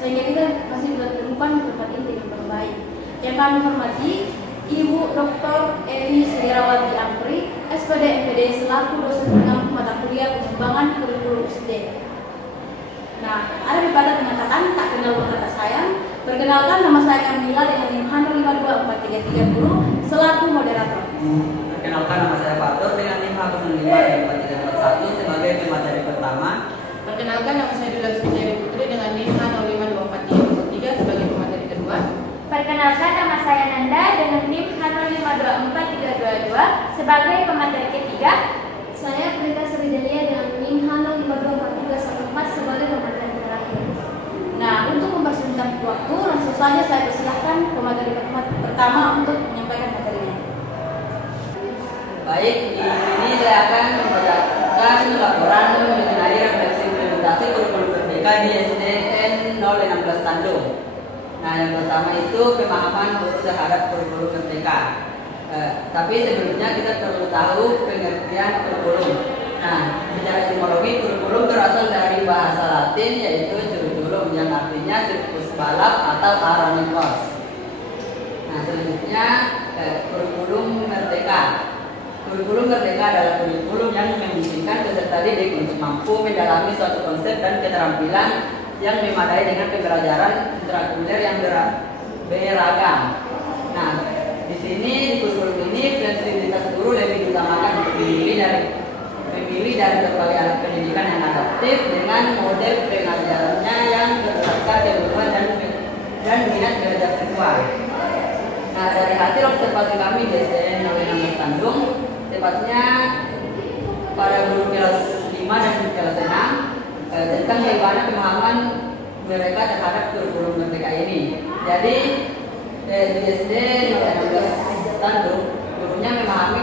sehingga kita masih belum temukan tempat ini dengan terbaik. Yang kami hormati Ibu Dr. Evi Sulirawati Ampri, SPD MPD selaku dosen pengampu mata kuliah pengembangan kurikulum SD. Nah, ada di pada mengatakan tak kenal berkata sayang. Perkenalkan, nama saya Kamila dengan NIM 52433 Guru selaku moderator. Perkenalkan, nama saya Fatur dengan NIM 54341 sebagai pemateri pertama. Perkenalkan, nama saya Dula Sujari Putri dengan NIM 55243 sebagai pemateri kedua. Perkenalkan, nama saya Nanda dengan NIM 5524322 sebagai pemateri ketiga. Saya Prita Sridelia dengan NIM 5524314 sebagai pemateri terakhir. Nah, untuk mempersingkat waktu, langsung saja saya persilahkan pemateri pertama untuk menyampaikan materinya. Baik, di sini saya akan membacakan laporan mengenai refleksi implementasi kurikulum merdeka di SDN 016 Tanjung. Nah, yang pertama itu pemahaman guru terhadap kurikulum merdeka. Tapi sebelumnya kita perlu tahu pengertian kurikulum. Nah, secara etimologi kurikulum berasal dari bahasa Latin yaitu curriculum yang artinya sirkus balap atau aranikos. Nah, selanjutnya kurikulum merdeka. Kurikulum merdeka adalah kurikulum yang memungkinkan peserta didik untuk mampu mendalami suatu konsep dan keterampilan yang memadai dengan pembelajaran intrakurikuler yang beragam. Nah, di sini di kurikulum ini fleksibilitas guru lebih diutamakan untuk memilih dari berbagai alat pendidikan yang adaptif dengan model pengajarannya yang berdasarkan kebutuhan dan minat belajar siswa. Nah, dari hasil observasi kami di SDN 016 Tanjung, tepatnya pada guru kelas 5 dan kelas 6 tentang bagaimana pemahaman mereka terhadap kurikulum merdeka ini. Jadi di SD 016 Tanjung, gurunya memahami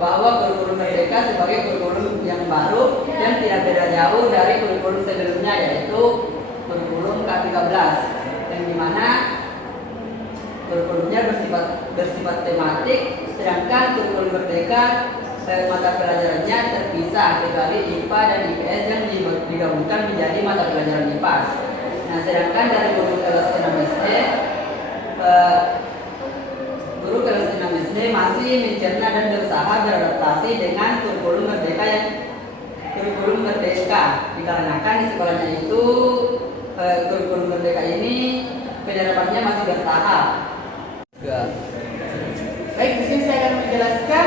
bahwa kurikulum merdeka sebagai kurikulum yang baru yang tidak beda jauh dari kurikulum sebelumnya, yaitu kurikulum K13, yang dimana kurikulumnya bersifat tematik, sedangkan kurikulum merdeka mata pelajarannya terpisah kecuali IPA dan IPS yang digabungkan menjadi mata pelajaran IPAS. Nah, sedangkan dari guru kelas 6 SD, guru kelas 6 SD masih mencerna dan berusaha beradaptasi dengan kurikulum merdeka dikarenakan di sekolahnya itu kurikulum merdeka ini penerapannya masih bertahap. Baik, di sini saya akan menjelaskan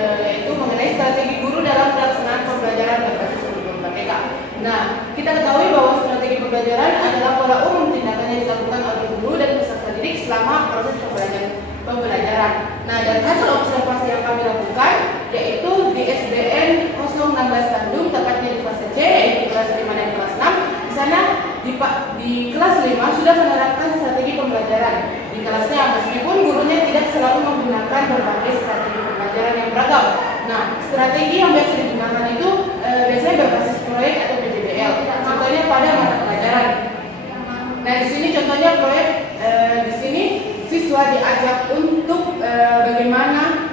yaitu mengenai strategi guru dalam pelaksanaan pembelajaran berbasis kurikulum merdeka. Nah, kita ketahui bahwa strategi pembelajaran adalah pola umum tindakan yang dilakukan oleh guru dan peserta didik selama proses pembelajaran. Nah, dari hasil observasi yang kami lakukan, yaitu di SDN 016 Tanjung, tepatnya di fase C, yaitu kelas 5 dan kelas 6. Di sana di kelas 5 sudah menerapkan strategi pembelajaran. Di kelasnya, meskipun gurunya tidak selalu menggunakan berbagai strategi pembelajaran yang beragam. Nah, strategi yang biasa digunakan itu biasanya berbasis proyek atau PJBL. Contohnya pada mata pelajaran. Nah, di sini contohnya proyek di sini siswa diajak untuk bagaimana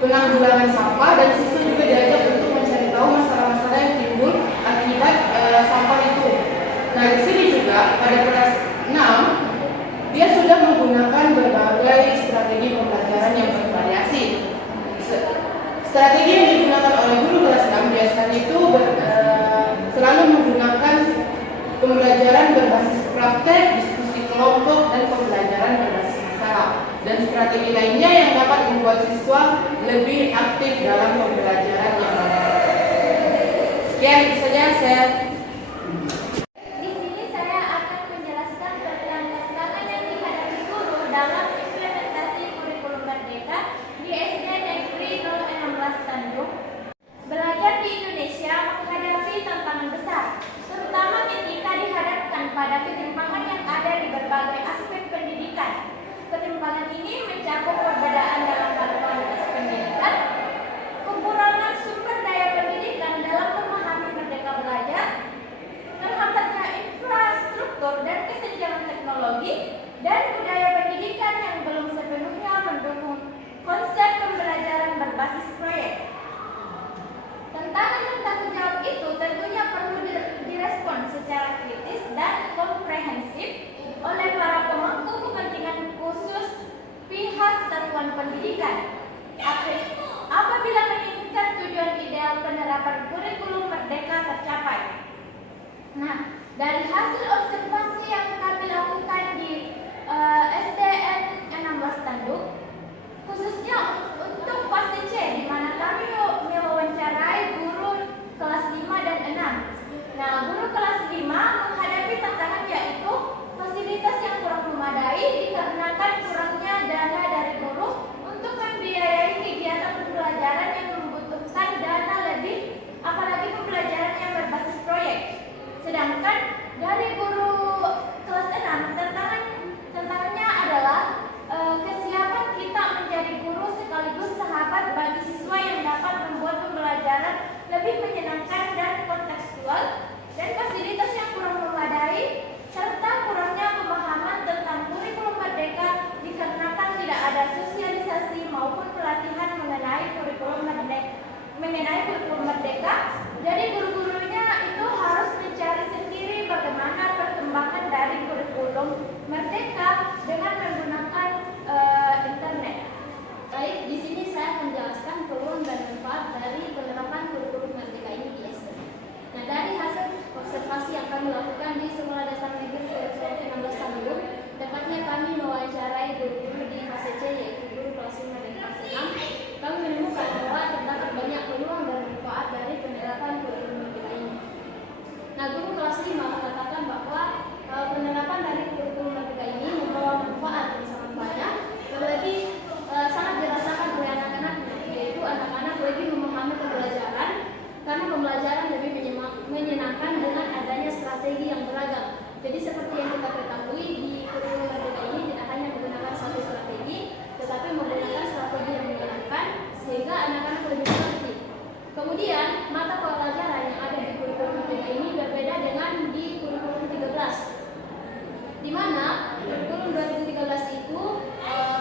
penanggulangan sampah, dan siswa juga diajak untuk mencari tahu masalah-masalah yang timbul akibat sampah itu. Nah, di sini juga pada kelas 6 dia sudah menggunakan berbagai strategi pembelajaran yang bervariasi. Strategi yang digunakan oleh guru kelas 6 biasanya itu selalu menggunakan pembelajaran berbasis praktek, diskusi kelompok, dan pembelajaran berbasis masalah. Dan strategi lainnya yang dapat membuat siswa lebih aktif dalam pembelajaran yang ada. Sekian itu saja saya. Di sini saya akan menjelaskan tentang tantangan yang dihadapi guru dalam implementasi kurikulum merdeka di SD Negeri 016 Tanjung. Belajar di Indonesia menghadapi tantangan besar, terutama ketika dihadapkan pada ketimpangan yang ada di berbagai aspek pendidikan. Ketimpangan ini mencakup perbedaan dalam kualitas pendidikan, kekurangan sumber daya pendidikan dalam memahami merdeka belajar, satuan pendidikan. Apabila menginginkan tujuan ideal penerapan kurikulum merdeka tercapai. Nah, dari hasil observasi yang kami lakukan di SDN 16 Tanduk, khususnya untuk fase C, di mana kami mewawancarai guru kelas 5 dan 6. Nah, guru kelas 5 menghadapi tantangan yaitu fasilitas yang kurang memadai dikarenakan kurangnya dana dari guru untuk membiayai kegiatan pembelajaran yang membutuhkan dana lebih, apalagi pembelajaran yang berbasis proyek. Sedangkan dari guru kelas 6, tantangannya adalah kesiapan kita menjadi guru sekaligus sahabat bagi siswa yang dapat membuat pembelajaran lebih menyenangkan dan kontekstual, dan fasilitas yang kurang memadai serta kurangnya pemahaman tentang kurikulum merdeka dikarenakan tidak ada sosialisasi maupun pelatihan mengenai kurikulum merdeka. Jadi guru-gurunya itu harus mencari sendiri bagaimana perkembangan dari kurikulum merdeka dengan menggunakan internet. Baik, di sini saya akan menjelaskan peluang dan manfaat dari penerapan kurikulum merdeka ini di SD. Nah, dari hasil observasi yang kami lakukan di Sekolah Dasar Negeri 16 Tanduk, tepatnya kami mewawancarai guru-guru di fase C, yaitu guru kelas 5 dan kelas 6, kami menemukan bahwa terdapat banyak peluang dan manfaat dari penerapan kurikulum merdeka ini. Nah, guru kelas 5 mengatakan bahwa penerapan dari kurikulum merdeka ini membawa manfaat yang sangat banyak, terlebih sangat dirasakan oleh anak-anaknya, yaitu anak-anak lebih memahami pembelajaran karena pembelajaran lebih menyenangkan dengan adanya strategi yang beragam. Jadi seperti yang kita ketahui, di kurikulum merdeka ini tidak hanya menggunakan satu strategi, tetapi menggunakan strategi yang menyenangkan sehingga anak-anak lebih mengerti. Kemudian mata pelajaran yang ada di kurikulum merdeka ini berbeda dengan di kurikulum 13, di mana kurikulum 2013 itu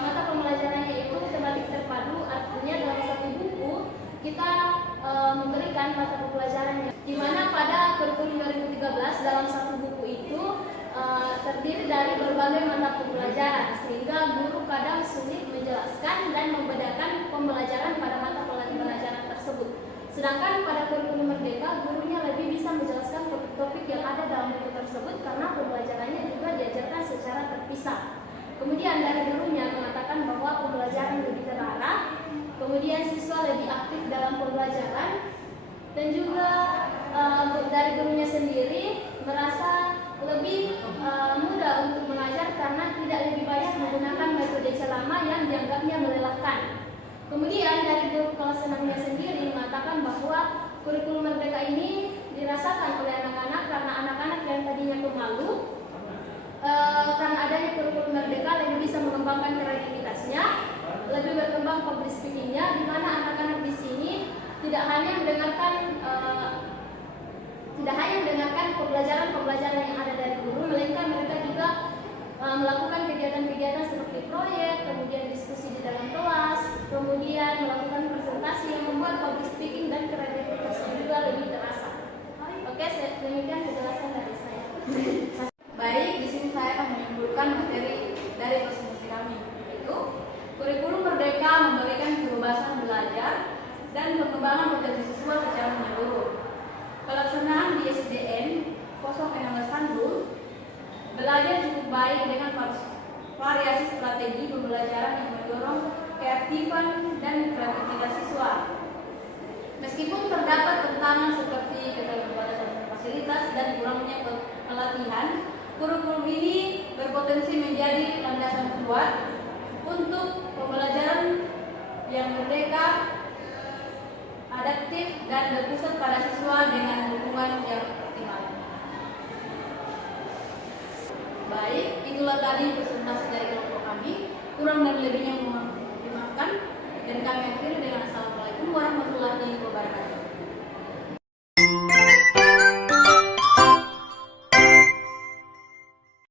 mata pembelajarannya itu terbalik terpadu, artinya dalam satu buku kita memberikan mata pembelajarannya, di mana pada kurikulum 2013 dalam satu buku itu terdiri dari berbagai mata pembelajaran, sehingga guru kadang sulit menjelaskan dan membedakan pembelajaran pada mata pelajaran tersebut. Sedangkan pada kurikulum merdeka, gurunya lebih bisa menjelaskan topik-topik yang ada dalam buku tersebut karena pembelajarannya juga diajarkan secara terpisah. Kemudian dari gurunya mengatakan bahwa pembelajaran lebih terarah, kemudian siswa lebih aktif dalam pembelajaran, dan juga dari gurunya sendiri merasa lebih mudah untuk mengajar karena tidak lebih banyak menggunakan metode ceramah yang dianggapnya melelahkan. Kemudian dari guru kelas 6-nya sendiri mengatakan bahwa kurikulum merdeka ini dirasakan oleh anak-anak karena anak-anak yang tadinya pemalu, karena adanya kurikulum merdeka lebih bisa mengembangkan kreativitasnya, lebih berkembang public speaking-nya, di mana anak-anak di sini tidak hanya mendengarkan pembelajaran yang ada dari guru, melainkan mereka juga melakukan kegiatan-kegiatan seperti proyek, kemudian diskusi di dalam kelas, kemudian melakukan presentasi yang membuat public speaking dan kreativitasnya juga lebih terasa. Oke, demikian penjelasan dari saya. Baik, di sini saya akan menyimpulkan materi dari presentasi kami, yaitu kurikulum merdeka memberikan kebebasan belajar dan pengembangan potensi siswa secara menyeluruh. Pelaksanaan di SDN 16 Tanduk belajar cukup baik dengan variasi strategi pembelajaran yang mendorong keaktifan dan kreativitas siswa. Meskipun terdapat tantangan seperti keterbatasan fasilitas dan kurangnya pelatihan, kurikulum ini berpotensi menjadi landasan kuat untuk pembelajaran yang merdeka, adaptif, dan berpusat pada siswa dengan dukungan yang optimal. Baik, itulah tadi presentasi dari kelompok kami. Kurang dan lebihnya mohon dimaafkan, dan kami akhiri dengan Assalamualaikum warahmatullahi wabarakatuh.